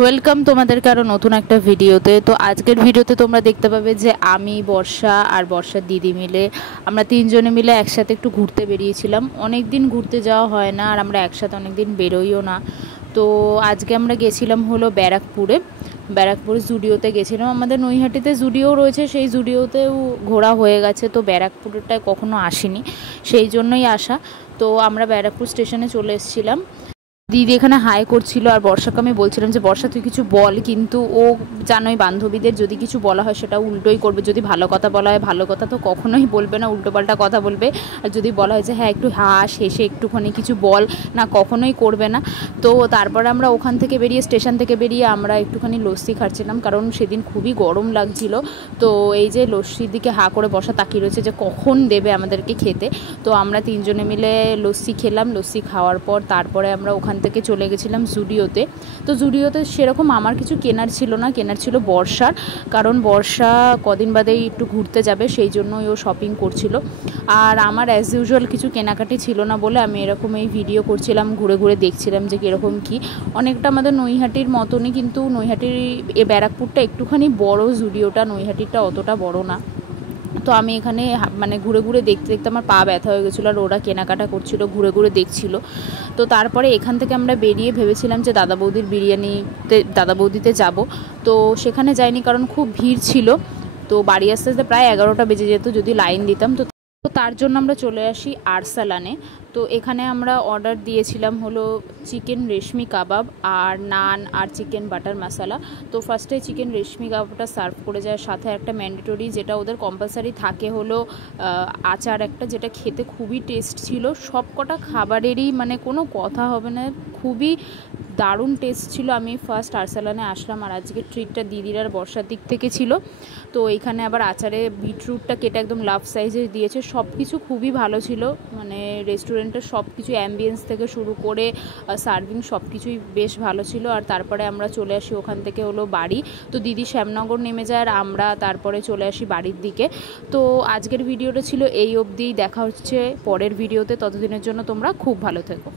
Welcome তোমাদেরকে আরও নতুন একটা ভিডিওতে। তো আজকের ভিডিওতে তোমরা দেখতে পাবে যে আমি, বর্ষা আর বর্ষার দিদি মিলে আমরা তিনজনে মিলে একসাথে একটু ঘুরতে বেরিয়েছিলাম। অনেক দিন ঘুরতে যাওয়া হয় না, আর আমরা একসাথে অনেক দিন বেরোইও না। তো আজকে আমরা গেছিলাম হলো ব্যারাকপুরে জুডিওতে গেছিলাম। আমাদের নৈহাটিতে জুডিও রয়েছে, সেই জুডিওতেও ঘোরা হয়ে গেছে। তো ব্যারাকপুরটায় কখনো আসিনি, সেই জন্যই আসা। তো আমরা ব্যারাকপুর স্টেশনে চলে এসেছিলাম। দিদি এখানে হাই করছিল, আর বর্ষাকে আমি বলছিলাম যে বর্ষা তুই কিছু বল, কিন্তু ও জানোই বান্ধবীদের যদি কিছু বলা হয় সেটা উল্টোই করবে। যদি ভালো কথা বলা হয় ভালো কথা তো কখনোই বলবে না, উল্টোপাল্টা কথা বলবে। আর যদি বলা হয় যে হ্যাঁ একটু হাস হেসে একটুখানি কিছু বল, না কখনোই করবে না। তো তারপরে আমরা ওখান থেকে বেরিয়ে, স্টেশন থেকে বেরিয়ে আমরা একটুখানি লস্যি খাচ্ছিলাম, কারণ সেদিন খুবই গরম লাগছিল। তো এই যে লস্যির দিকে হা করে বর্ষা তাকিয়ে রয়েছে যে কখন দেবে আমাদেরকে খেতে। তো আমরা তিনজনে মিলে লস্যি খেলাম। লস্যি খাওয়ার পর তারপরে আমরা ওখান থেকে চলে গেছিলাম জুডিওতে। তো জুডিওতে সেরকম আমার কিছু কেনার ছিল না, কেনার ছিল বর্ষার, কারণ বর্ষা কদিন বাদেই একটু ঘুরতে যাবে, সেই জন্যই ও শপিং করছিল। আর আমার অ্যাজ ইউজুয়াল কিছু কেনাকাটি ছিল না বলে আমি এরকম এই ভিডিও করছিলাম, ঘুরে ঘুরে দেখছিলাম যে কীরকম কী। অনেকটা আমাদের নৈহাটির মতনই, কিন্তু নৈহাটির ব্যারাকপুরটা একটুখানি বড়, জুডিওটা নৈহাটিরটা অতটা বড় না। তো আমি এখানে মানে ঘুরে ঘুরে দেখতে দেখতে আমার পা ব্যথা হয়ে গেছিলো, আর ওরা কেনাকাটা করছিল, ঘুরে ঘুরে দেখছিল। তো তারপরে এখান থেকে আমরা বেরিয়ে ভেবেছিলাম যে দাদা বৌদিতে যাব। তো সেখানে যাইনি, কারণ খুব ভিড় ছিল। তো বাড়ি আস্তে আস্তে প্রায় 11টা বেজে যেত যদি লাইন দিতাম। তো তার জন্য আমরা চলে আসি আরসালানে। তো এখানে আমরা অর্ডার দিয়েছিলাম হলো চিকেন রেশমি কাবাব আর নান আর চিকেন বাটার মশলা। তো ফার্স্টে চিকেন রেশমি কাবাবটা সার্ভ করে যায়, সাথে একটা ম্যান্ডেটরি যেটা ওদের কম্পালসারি থাকে হলো আচার একটা, যেটা খেতে খুবই টেস্ট ছিল। সব কটা খাবারেরই মানে কোনো কথা হবে না, খুবই দারুণ টেস্ট ছিল। আমি ফার্স্ট আরসালানে আসলাম, আর আজকে ট্রিটটা দিদির আর বর্ষার দিক থেকে ছিল। তো এখানে আবার আচারে বিটরুটটা কেটে একদম লাভ সাইজের দিয়েছে। সব কিছু খুবই ভালো ছিল, মানে রেস্টুরেন্টের সব কিছু অ্যাম্বিয়েন্স থেকে শুরু করে সার্ভিং সব কিছুই বেশ ভালো ছিল। আর তারপরে আমরা চলে আসি ওখান থেকে হলো বাড়ি। তো দিদি শ্যামনগর নেমে যায়, আর আমরা তারপরে চলে আসি বাড়ির দিকে। তো আজকের ভিডিওটা ছিল এই অবধিই, দেখা হচ্ছে পরের ভিডিওতে। ততদিনের জন্য তোমরা খুব ভালো থেকো।